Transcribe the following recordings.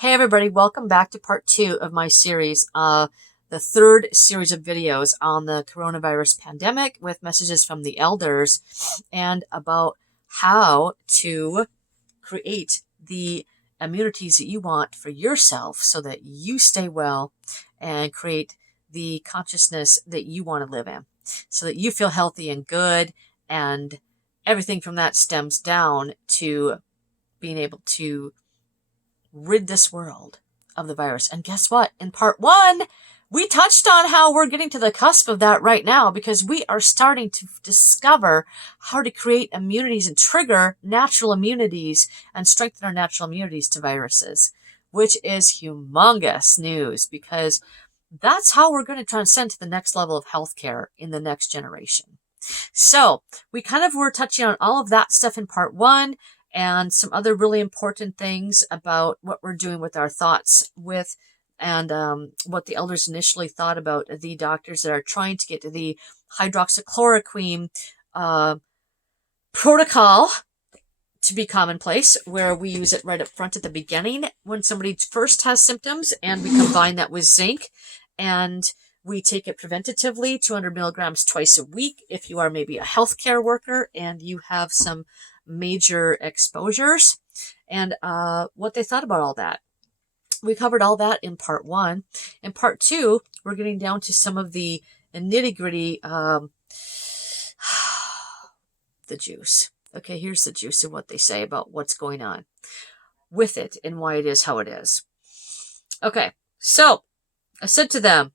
Hey everybody, welcome back to part 2 of my series, the third series of videos on the coronavirus pandemic with messages from the elders and about how to create the immunities that you want for yourself so that you stay well and create the consciousness that you want to live in so that you feel healthy and good, and everything from that stems down to being able to rid this world of the virus. And guess what? In part 1, we touched on how we're getting to the cusp of that right now, because we are starting to discover how to create immunities and trigger natural immunities and strengthen our natural immunities to viruses, which is humongous news, because that's how we're going to transcend to the next level of healthcare in the next generation. So we kind of were touching on all of that stuff in part 1, and some other really important things about what we're doing with our thoughts with, and what the elders initially thought about the doctors that are trying to get to the hydroxychloroquine protocol to be commonplace, where we use it right up front at the beginning when somebody first has symptoms, and we combine that with zinc, and we take it preventatively, 200 milligrams twice a week. If you are maybe a healthcare worker and you have some major exposures, and what they thought about all that. We covered all that in part 1. In part 2, we're getting down to some of the nitty-gritty, the juice. Okay, here's the juice of what they say about what's going on with it and why it is how it is. Okay, so I said to them,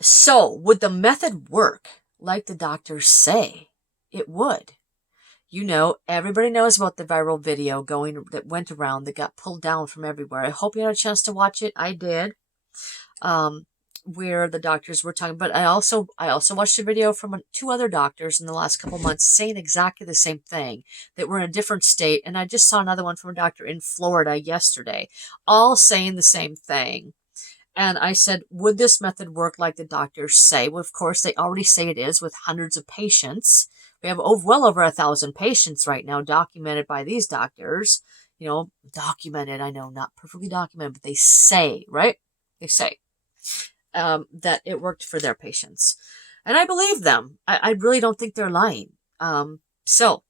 so would the method work like the doctors say it would? You know, everybody knows about the viral video that went around that got pulled down from everywhere. I hope you had a chance to watch it. I did. Where the doctors were talking, but I also watched a video from 2 other doctors in the last couple months saying exactly the same thing, that we're in a different state. And I just saw another one from a doctor in Florida yesterday, all saying the same thing. And I said, would this method work like the doctors say? Well, of course, they already say it is, with hundreds of patients. We have well over 1,000 patients right now documented by these doctors. You know, documented, I know, not perfectly documented, but they say, right? They say that it worked for their patients. And I believe them. I really don't think they're lying. So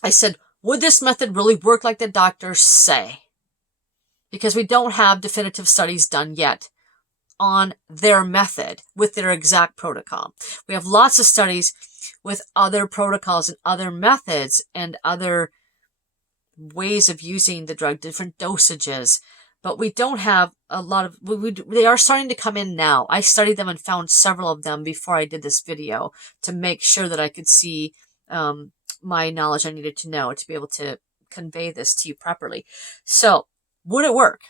I said, would this method really work like the doctors say? Because we don't have definitive studies done yet on their method with their exact protocol. We have lots of studies with other protocols and other methods and other ways of using the drug, different dosages, but we don't have a lot of, they are starting to come in now. I studied them and found several of them before I did this video to make sure that I could see my knowledge I needed to know to be able to convey this to you properly. So, would it work?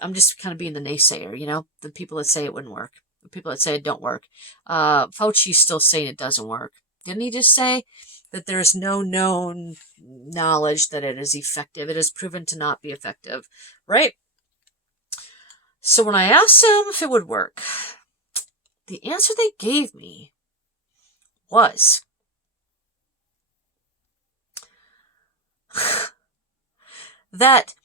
I'm just kind of being the naysayer, you know, the people that say it wouldn't work, the people that say it don't work. Fauci's still saying it doesn't work. Didn't he just say that there's no known knowledge that it is effective? It is proven to not be effective, right? So when I asked them if it would work, the answer they gave me was that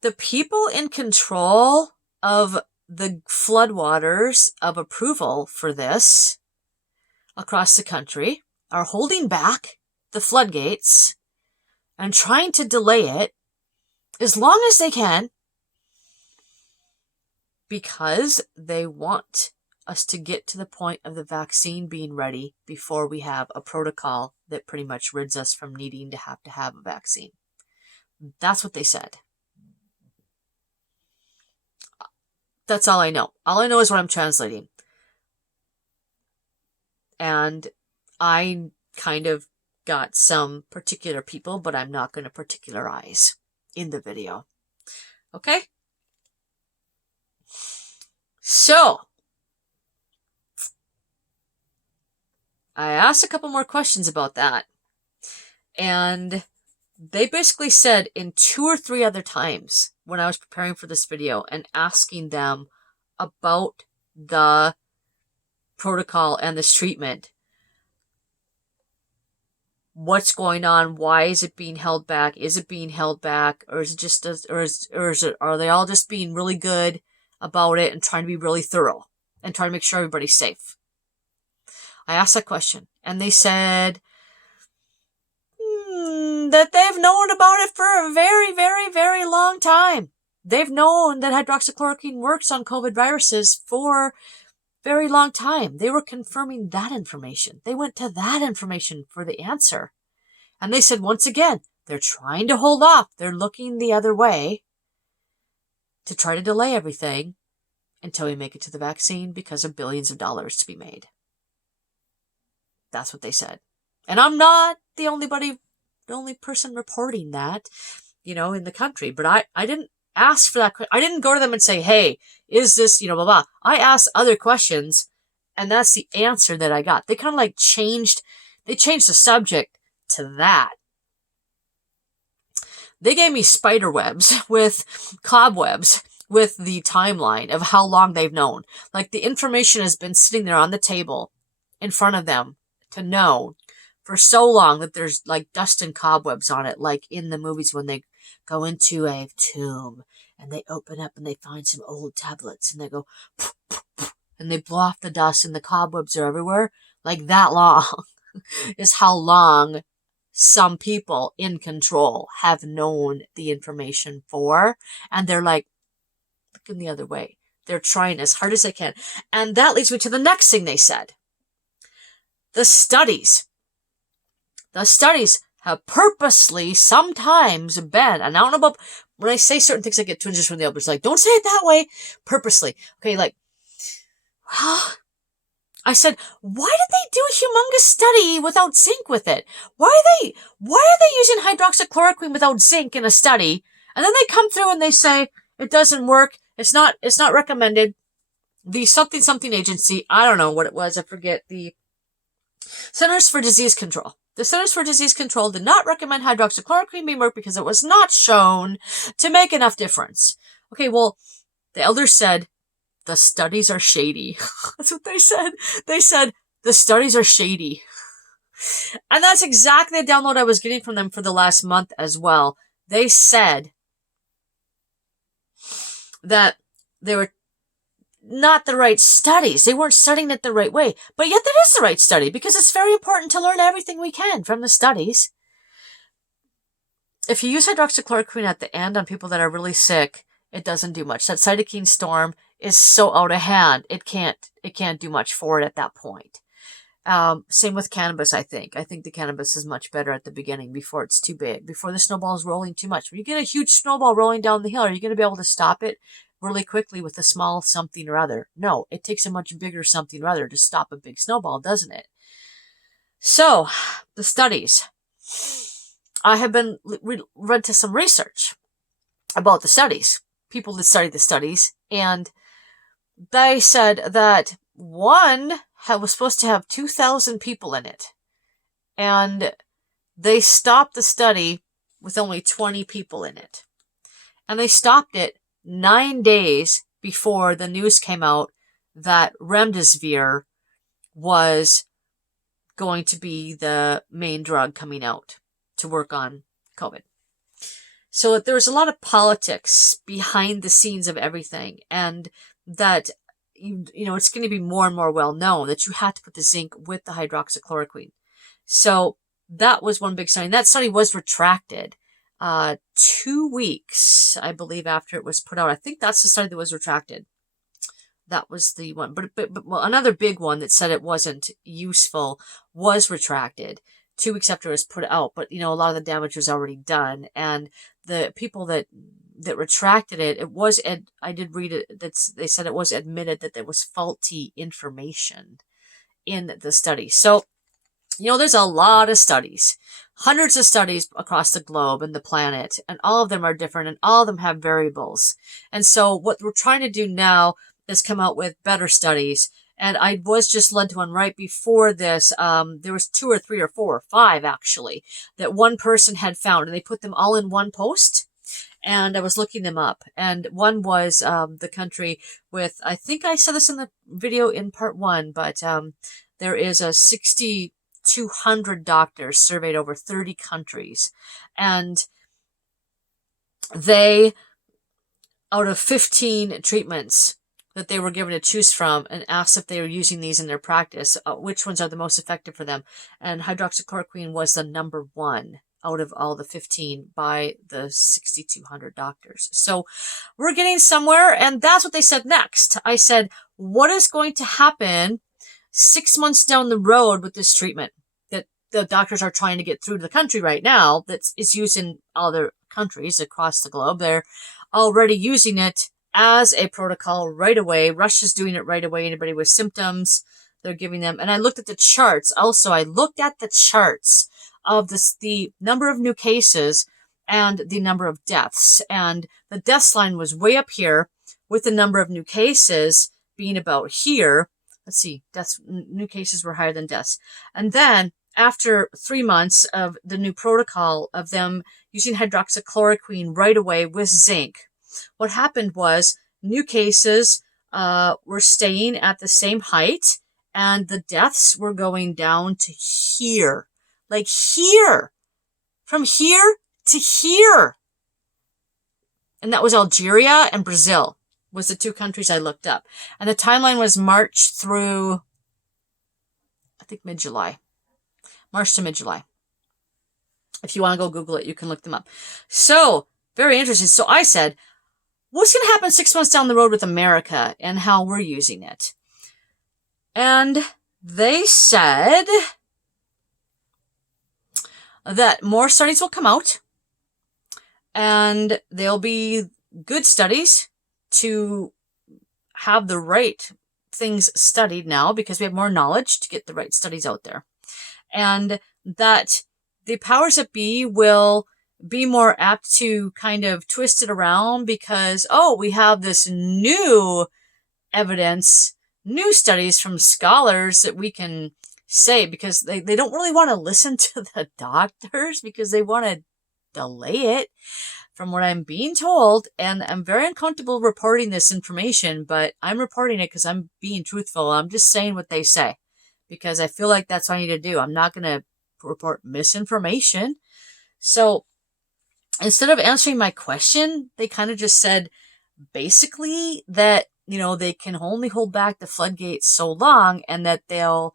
the people in control of the floodwaters of approval for this across the country are holding back the floodgates and trying to delay it as long as they can, because they want us to get to the point of the vaccine being ready before we have a protocol that pretty much rids us from needing to have a vaccine. That's what they said. That's all I know. All I know is what I'm translating. And I kind of got some particular people, but I'm not going to particularize in the video. Okay? So, I asked a couple more questions about that. And they basically said in 2 or 3 other times when I was preparing for this video and asking them about the protocol and this treatment, what's going on? Why is it being held back? Is it being held back? Or is it just, are they all just being really good about it and trying to be really thorough and trying to make sure everybody's safe? I asked that question, and they said that they've known about it for a very, very, very long time. They've known that hydroxychloroquine works on COVID viruses for a very long time. They were confirming that information. They went to that information for the answer. And they said, once again, they're trying to hold off. They're looking the other way to try to delay everything until we make it to the vaccine because of billions of dollars to be made. That's what they said. And I'm not the only person reporting that, in the country. But I didn't ask for that. I didn't go to them and say, hey, is this, blah, blah. I asked other questions, and that's the answer that I got. They kind of changed the subject to that. They gave me spider webs with cobwebs with the timeline of how long they've known. The information has been sitting there on the table in front of them to know for so long that there's dust and cobwebs on it, like in the movies when they go into a tomb and they open up and they find some old tablets and they go poof, poof, poof, and they blow off the dust and the cobwebs are everywhere. That long is how long some people in control have known the information for, and they're looking the other way. They're trying as hard as they can. And that leads me to the next thing they said. The studies have purposely sometimes been, and I don't know about, when I say certain things I get twinges from the elders, don't say it that way, purposely. Okay, well, I said, why did they do a humongous study without zinc with it? Why are they using hydroxychloroquine without zinc in a study? And then they come through and they say, it doesn't work, it's not recommended. The something agency, I don't know what it was, I forget, the Centers for Disease Control. The Centers for Disease Control did not recommend hydroxychloroquine being worked because it was not shown to make enough difference. Okay, well, the elders said, the studies are shady. That's what they said. They said, the studies are shady. And that's exactly the download I was getting from them for the last month as well. They said that they were not the right studies. They weren't studying it the right way. But yet that is the right study because it's very important to learn everything we can from the studies. If you use hydroxychloroquine at the end on people that are really sick, it doesn't do much. That cytokine storm is so out of hand. It can't do much for it at that point. Same with cannabis, I think. I think the cannabis is much better at the beginning before it's too big, before the snowball is rolling too much. When you get a huge snowball rolling down the hill, are you going to be able to stop it really quickly with a small something or other? No, it takes a much bigger something or other to stop a big snowball, doesn't it? So, the studies. I have been read to some research about the studies, people that studied the studies, and they said that one was supposed to have 2,000 people in it, and they stopped the study with only 20 people in it. And they stopped it 9 days before the news came out that remdesivir was going to be the main drug coming out to work on COVID. So there was a lot of politics behind the scenes of everything, and that it's going to be more and more well known that you have to put the zinc with the hydroxychloroquine. So that was one big study. And that study was retracted 2 weeks, I believe, after it was put out. I think that's the study that was retracted. That was the one. But another big one that said it wasn't useful was retracted 2 weeks after it was put out. But, a lot of the damage was already done. And the people that retracted it, I did read it, they said it was admitted that there was faulty information in the study. So, there's a lot of studies, hundreds of studies across the globe and the planet, and all of them are different and all of them have variables. And so what we're trying to do now is come out with better studies. And I was just led to one right before this. There was 2 or 3 or 4 or 5 actually that one person had found, and they put them all in one post. And I was looking them up, and one was the country with, I think I said this in the video in part 1, but there is a 62 6,200 doctors surveyed over 30 countries. And they, out of 15 treatments that they were given to choose from, and asked if they were using these in their practice, which ones are the most effective for them. And hydroxychloroquine was the number one out of all the 15 by the 6,200 doctors. So we're getting somewhere, and that's what they said next. I said, what is going to happen 6 months down the road with this treatment that the doctors are trying to get through to the country right now that is used in other countries across the globe? They're already using it as a protocol right away. Russia's doing it right away. Anybody with symptoms, they're giving them. And I looked at the charts. Also, I looked at the charts of the number of new cases and the number of deaths. And the deaths line was way up here, with the number of new cases being about here. Let's see, new cases were higher than deaths. And then after 3 months of the new protocol of them using hydroxychloroquine right away with zinc, what happened was new cases were staying at the same height, and the deaths were going down to here. Like here. From here to here. And that was Algeria and Brazil was the two countries I looked up. And the timeline was March through, I think, mid-July. March to mid-July. If you want to go Google it, you can look them up. So, very interesting. So I said, what's going to happen 6 months down the road with America and how we're using it? And they said that more studies will come out, and they'll be good studies to have the right things studied now, because we have more knowledge to get the right studies out there. And that the powers that be will be more apt to kind of twist it around because, we have this new evidence, new studies from scholars that we can say, because they don't really want to listen to the doctors because they want to delay it, from what I'm being told. And I'm very uncomfortable reporting this information, but I'm reporting it because I'm being truthful. I'm just saying what they say because I feel like that's what I need to do. I'm not going to report misinformation. So instead of answering my question, they kind of just said basically that, they can only hold back the floodgates so long, and that they'll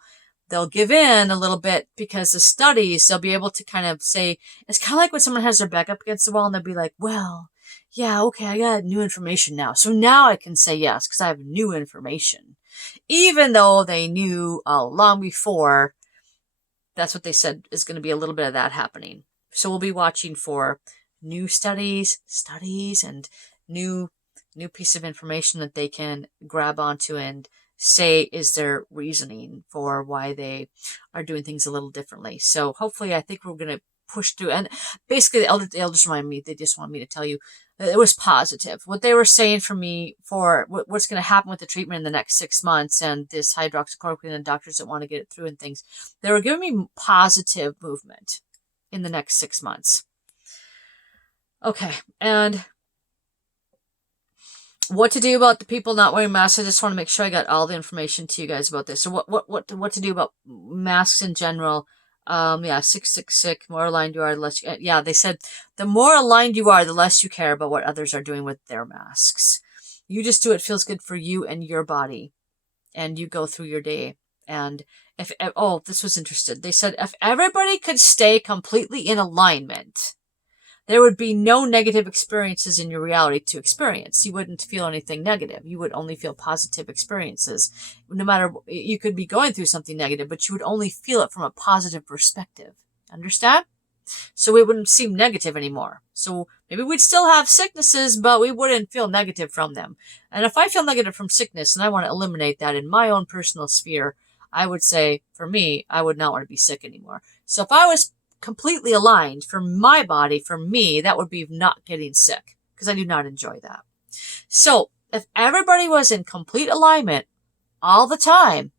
give in a little bit because the studies, they'll be able to kind of say, it's kind of like when someone has their back up against the wall and they'll be like, well, yeah, okay, I got new information now. So now I can say yes because I have new information. Even though they knew long before, that's what they said is going to be a little bit of that happening. So we'll be watching for new studies, and new piece of information that they can grab onto and say is their reasoning for why they are doing things a little differently. So hopefully, I think we're going to push through. And basically, the elders remind me, they just want me to tell you that it was positive. What they were saying for me for what's going to happen with the treatment in the next 6 months and this hydroxychloroquine and doctors that want to get it through and things, they were giving me positive movement in the next 6 months. Okay, and what to do about the people not wearing masks? I just want to make sure I got all the information to you guys about this. So what to do about masks in general? Sick. More aligned you are, the less you, they said the more aligned you are, the less you care about what others are doing with their masks. You just do what feels good for you and your body, and you go through your day. And this was interesting. They said if everybody could stay completely in alignment, there would be no negative experiences in your reality to experience. You wouldn't feel anything negative. You would only feel positive experiences. No matter, you could be going through something negative, but you would only feel it from a positive perspective. Understand? So it wouldn't seem negative anymore. So maybe we'd still have sicknesses, but we wouldn't feel negative from them. And if I feel negative from sickness and I want to eliminate that in my own personal sphere, I would say, for me, I would not want to be sick anymore. So if I was completely aligned for my body, for me, that would be not getting sick, because I do not enjoy that. So if everybody was in complete alignment all the time,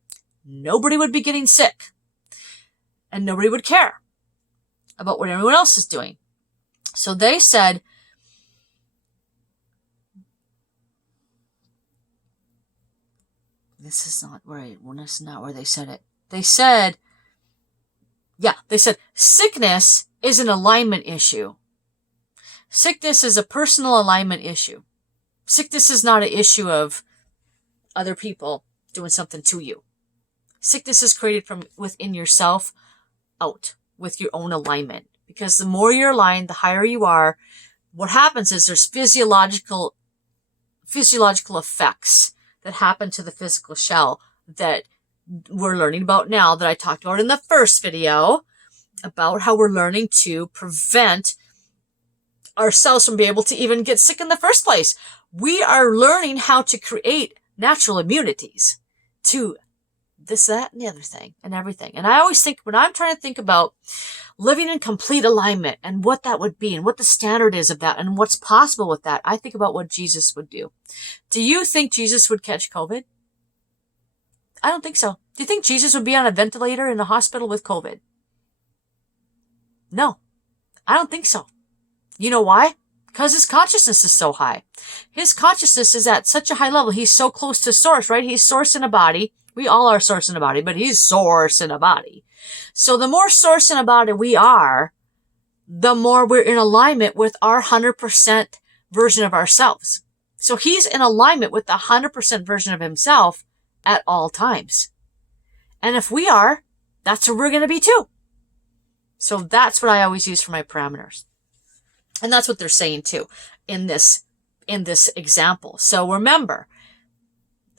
nobody would be getting sick, and nobody would care about what everyone else is doing. So they said, this is not where they said it. They said Yeah, they said sickness is an alignment issue. Sickness is a personal alignment issue. Sickness is not an issue of other people doing something to you. Sickness is created from within yourself out with your own alignment. Because the more you're aligned, the higher you are. What happens is there's physiological effects that happen to the physical shell that we're learning about now, that I talked about in the first video, about how we're learning to prevent ourselves from being able to even get sick in the first place. We are learning how to create natural immunities to this, that, and the other thing and everything. And I always think, when I'm trying to think about living in complete alignment and what that would be and what the standard is of that and what's possible with that, I think about what Jesus would do. Do you think Jesus would catch COVID? I don't think so. Do you think Jesus would be on a ventilator in a hospital with COVID? No, I don't think so. You know why? Because his consciousness is so high. His consciousness is at such a high level. He's so close to source, right? He's source in a body. We all are source in a body, but he's source in a body. So the more source in a body we are, the more we're in alignment with our 100% version of ourselves. So he's in alignment with the 100% version of himself at all times. And if we are, that's where we're going to be too. So that's what I always use for my parameters. And that's what they're saying too in this example. So remember,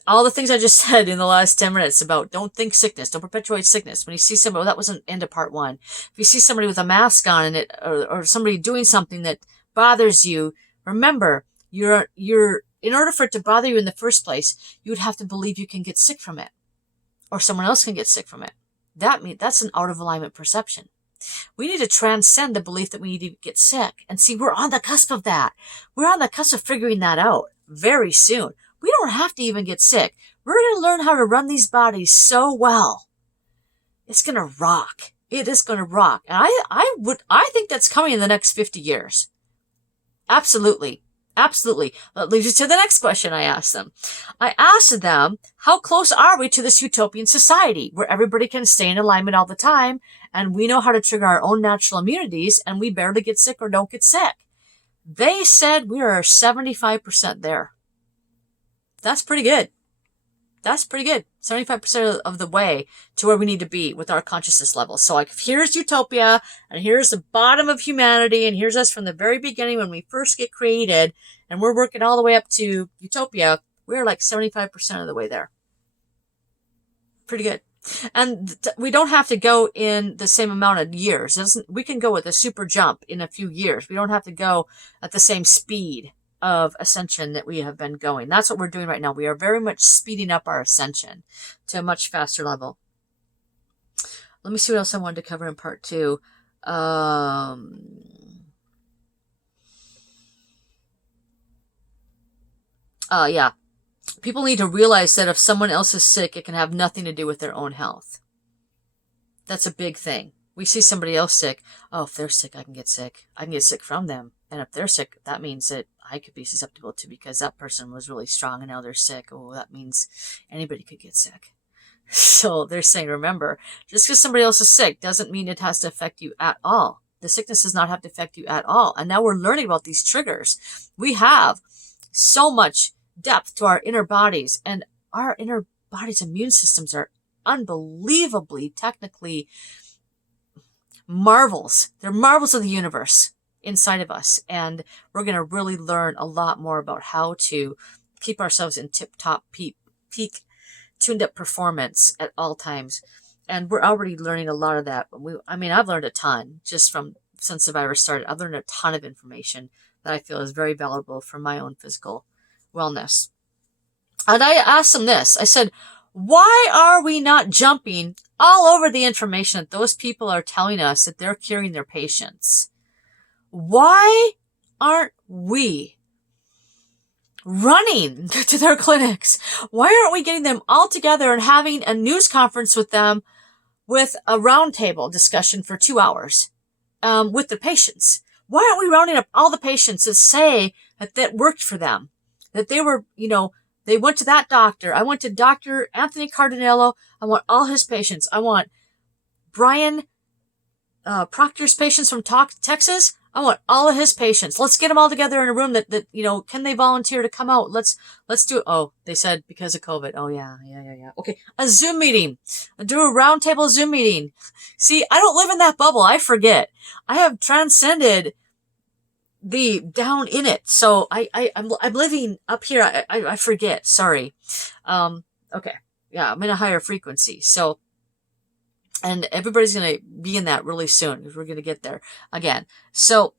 all the things I just said in the last 10 minutes about don't think sickness, don't perpetuate sickness. When you see somebody, that was an end of part 1. If you see somebody with a mask on and or somebody doing something that bothers you, remember, you're in order for it to bother you in the first place, you would have to believe you can get sick from it, or someone else can get sick from it. That's an out of alignment perception. We need to transcend the belief that we need to get sick. And see, we're on the cusp of that. We're on the cusp of figuring that out very soon. We don't have to even get sick. We're going to learn how to run these bodies so well. It's going to rock. It is going to rock. And I think that's coming in the next 50 years. Absolutely. Absolutely. That leads us to the next question I asked them. I asked them, how close are we to this utopian society where everybody can stay in alignment all the time and we know how to trigger our own natural immunities and we barely get sick or don't get sick? They said we are 75% there. That's pretty good. That's pretty good. 75% of the way to where we need to be with our consciousness level. So like, here's utopia, and here's the bottom of humanity, and here's us from the very beginning when we first get created, and we're working all the way up to utopia. We're like 75% of the way there. Pretty good. And we don't have to go in the same amount of years. We can go with a super jump in a few years. We don't have to go at the same speed of ascension that we have been going. That's what we're doing right now. We are very much speeding up our ascension to a much faster level. Let me see what else I wanted to cover in part 2. Yeah. People need to realize that if someone else is sick, it can have nothing to do with their own health. That's a big thing. We see somebody else sick. Oh, if they're sick, I can get sick. I can get sick from them. And if they're sick, that means that I could be susceptible to, because that person was really strong and now they're sick. Oh, that means anybody could get sick. So they're saying, remember, just because somebody else is sick doesn't mean it has to affect you at all. The sickness does not have to affect you at all. And now we're learning about these triggers. We have so much depth to our inner bodies, and our inner body's immune systems are unbelievably technically marvels. They're marvels of the universe inside of us. And we're going to really learn a lot more about how to keep ourselves in tip-top peak tuned up performance at all times. And we're already learning a lot of that. I've learned a ton just since the virus started. I've learned a ton of information that I feel is very valuable for my own physical wellness. And I asked them this. I said, why are we not jumping all over the information that those people are telling us that they're curing their patients? Why aren't we running to their clinics? Why aren't we getting them all together and having a news conference with them with a roundtable discussion for 2 hours with the patients? Why aren't we rounding up all the patients that say that worked for them? That they were, they went to that doctor. I went to Dr. Anthony Cardinello. I want all his patients. I want Brian Proctor's patients from Texas. I want all of his patients. Let's get them all together in a room that, can they volunteer to come out? Let's do it. Oh, they said because of COVID. Oh, yeah. Okay. A Zoom meeting. Do a roundtable Zoom meeting. See, I don't live in that bubble. I forget. I have transcended the down in it. So I'm living up here. I forget. Sorry. Okay. Yeah. I'm in a higher frequency. So, and everybody's going to be in that really soon because we're going to get there again. So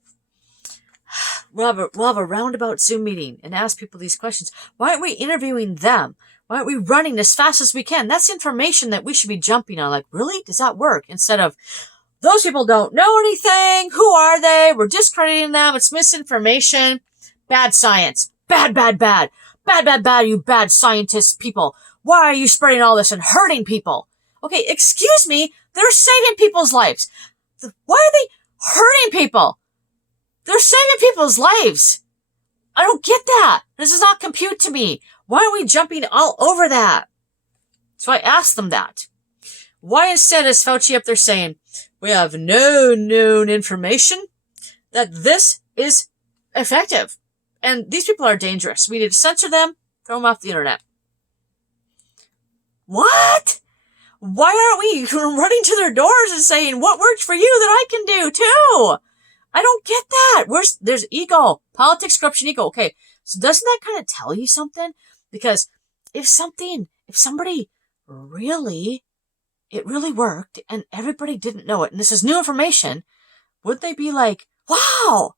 we'll have a roundabout Zoom meeting and ask people these questions. Why aren't we interviewing them? Why aren't we running as fast as we can? That's information that we should be jumping on. Like, really? Does that work? Instead of, those people don't know anything. Who are they? We're discrediting them. It's misinformation. Bad science. Bad, you bad scientist people. Why are you spreading all this and hurting people? Okay, excuse me, they're saving people's lives. Why are they hurting people? They're saving people's lives. I don't get that. This does not compute to me. Why are we jumping all over that? So I asked them that. Why instead is Fauci up there saying, we have no known information that this is effective. And these people are dangerous. We need to censor them, throw them off the internet. What? Why aren't we running to their doors and saying, what worked for you that I can do too? I don't get that. There's ego, politics, corruption, ego. Okay. So doesn't that kind of tell you something? Because if somebody really, it really worked and everybody didn't know it, and this is new information, would they be like, wow?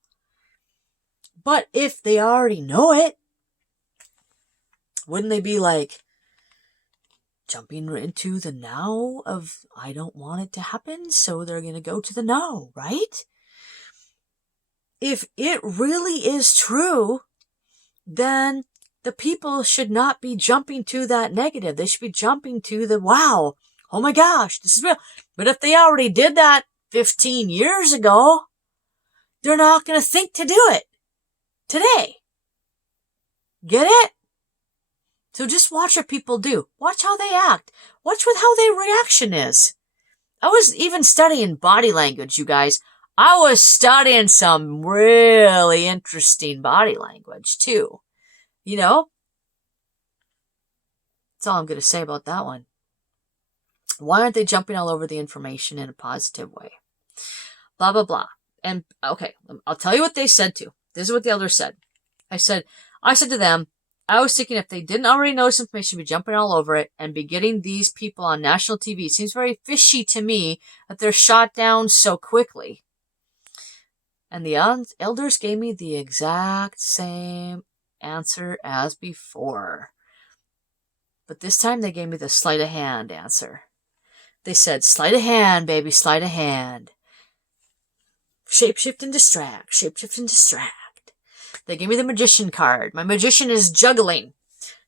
But if they already know it, wouldn't they be like, jumping into the now of, I don't want it to happen, so they're going to go to the no, right? If it really is true, then the people should not be jumping to that negative. They should be jumping to the, wow, oh my gosh, this is real. But if they already did that 15 years ago, they're not going to think to do it today. Get it? So just watch what people do. Watch how they act. Watch with how their reaction is. I was even studying body language, you guys. I was studying some really interesting body language, too. That's all I'm going to say about that one. Why aren't they jumping all over the information in a positive way? Blah, blah, blah. And, okay, I'll tell you what they said, too. This is what the elder said. I said to them, I was thinking if they didn't already know this information, be jumping all over it and be getting these people on national TV. It seems very fishy to me that they're shot down so quickly. And the elders gave me the exact same answer as before. But this time they gave me the sleight of hand answer. They said, sleight of hand, baby, sleight of hand. Shapeshift and distract, shapeshift and distract. They gave me the magician card. My magician is juggling.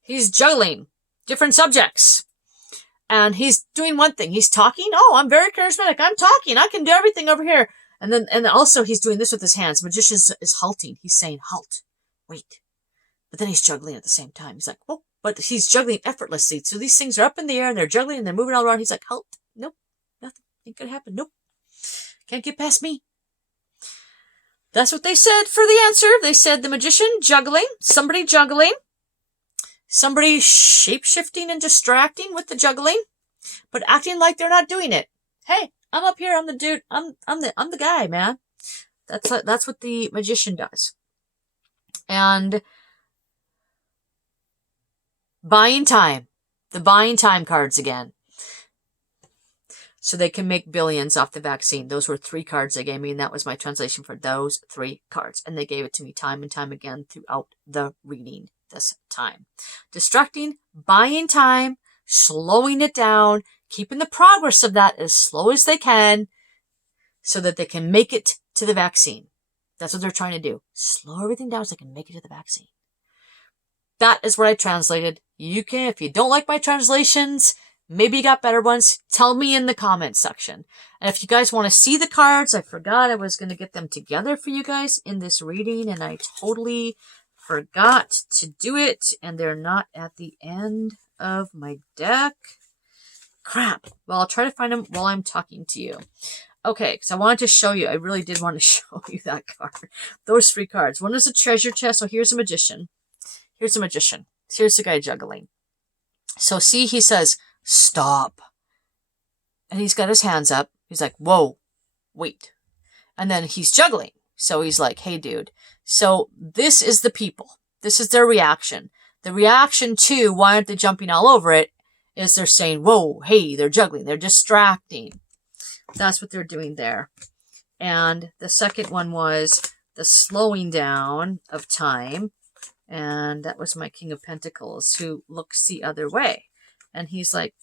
He's juggling different subjects. And he's doing one thing. He's talking. Oh, I'm very charismatic. I'm talking. I can do everything over here. And also he's doing this with his hands. Magician is halting. He's saying, halt, wait. But then he's juggling at the same time. He's like, oh, but he's juggling effortlessly. So these things are up in the air and they're juggling and they're moving all around. He's like, halt. Nope. Nothing. Ain't gonna happen. Nope. Can't get past me. That's what they said for the answer. They said the magician juggling, somebody shape-shifting and distracting with the juggling, but acting like they're not doing it. Hey, I'm up here. I'm the dude. I'm the guy, man. That's what the magician does. And buying time. The buying time cards again. So they can make billions off the vaccine. Those were 3 cards they gave me, and that was my translation for those 3 cards. And they gave it to me time and time again throughout the reading this time. Distracting, buying time, slowing it down, keeping the progress of that as slow as they can so that they can make it to the vaccine. That's what they're trying to do. Slow everything down so they can make it to the vaccine. That is what I translated. You can, if you don't like my translations, maybe you got better ones, tell me in the comments section. And if you guys want to see the cards, I forgot I was going to get them together for you guys in this reading, and I totally forgot to do it, and they're not at the end of my deck. Crap. Well, I'll try to find them while I'm talking to you. Okay, because I wanted to show you. I really did want to show you that card. Those 3 cards. One is a treasure chest. So here's a magician. Here's a magician. Here's the guy juggling. So see, he says, stop. And he's got his hands up. He's like, whoa, wait. And then he's juggling. So he's like, hey, dude. So this is the people. This is their reaction. The reaction to why aren't they jumping all over it is they're saying, whoa, hey, they're juggling. They're distracting. That's what they're doing there. And the second one was the slowing down of time. And that was my King of Pentacles, who looks the other way. And he's like,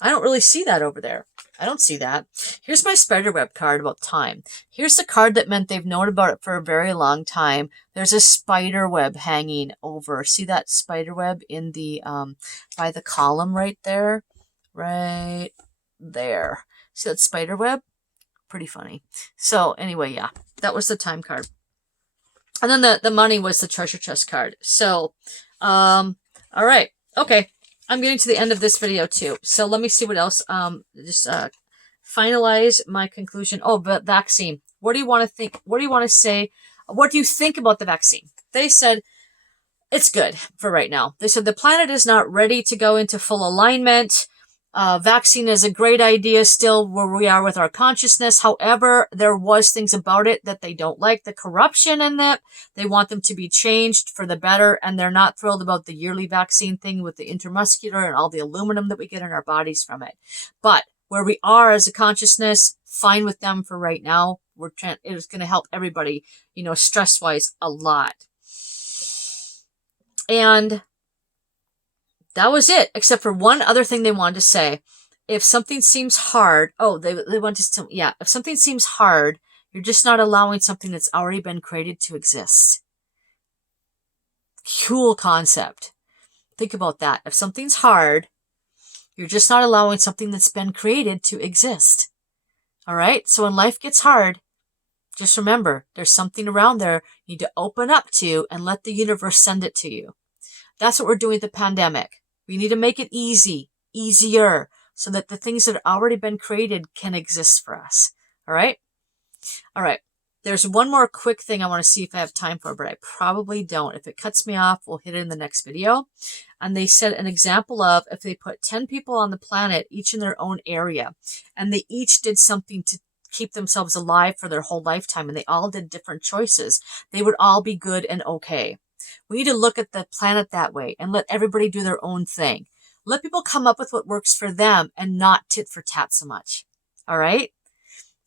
I don't really see that over there. I don't see that. Here's my spiderweb card about time. Here's the card that meant they've known about it for a very long time. There's a spider web hanging over. See that spider web in the, by the column right there? Right there. See that spider web? Pretty funny. So anyway, yeah, that was the time card. And then the money was the treasure chest card. So, all right. Okay. I'm getting to the end of this video too. So let me see what else. Finalize my conclusion. Oh, but vaccine. What do you want to think? What do you want to say? What do you think about the vaccine? They said it's good for right now. They said the planet is not ready to go into full alignment. Vaccine is a great idea still where we are with our consciousness. However, there was things about it that they don't like. The corruption in that. They want them to be changed for the better. And they're not thrilled about the yearly vaccine thing with the intramuscular and all the aluminum that we get in our bodies from it. But where we are as a consciousness, fine with them for right now. It is going to help everybody, stress-wise a lot. And that was it, except for one other thing they wanted to say. If something seems hard, they want to, if something seems hard, you're just not allowing something that's already been created to exist. Cool concept. Think about that. If something's hard, you're just not allowing something that's been created to exist. All right? So when life gets hard, just remember, there's something around there you need to open up to and let the universe send it to you. That's what we're doing with the pandemic. We need to make it easier, so that the things that have already been created can exist for us. All right? All right. There's one more quick thing I want to see if I have time for, but I probably don't. If it cuts me off, we'll hit it in the next video. And they said an example of if they put 10 people on the planet, each in their own area, and they each did something to keep themselves alive for their whole lifetime, and they all did different choices, they would all be good and okay. We need to look at the planet that way and let everybody do their own thing. Let people come up with what works for them and not tit for tat so much. All right?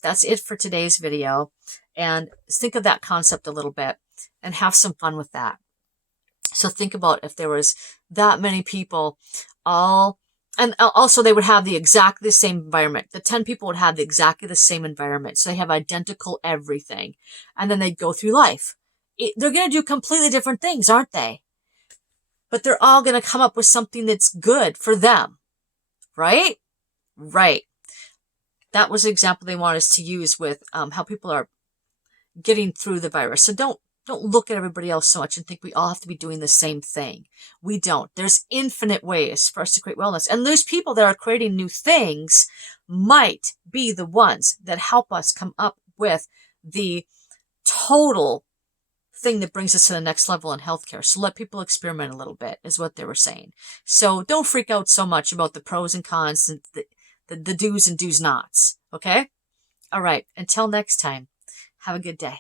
That's it for today's video. And think of that concept a little bit and have some fun with that. So think about if there was that many people and also they would have exactly the same environment. The 10 people would have exactly the same environment. So they have identical everything. And then they'd go through life. They're going to do completely different things, aren't they? But they're all going to come up with something that's good for them. Right? Right. That was the example they want us to use with how people are getting through the virus. So don't look at everybody else so much and think we all have to be doing the same thing. We don't. There's infinite ways for us to create wellness. And those people that are creating new things might be the ones that help us come up with the total thing that brings us to the next level in healthcare. So let people experiment a little bit is what they were saying. So don't freak out so much about the pros and cons and the do's and do's nots. Okay? All right. Until next time, have a good day.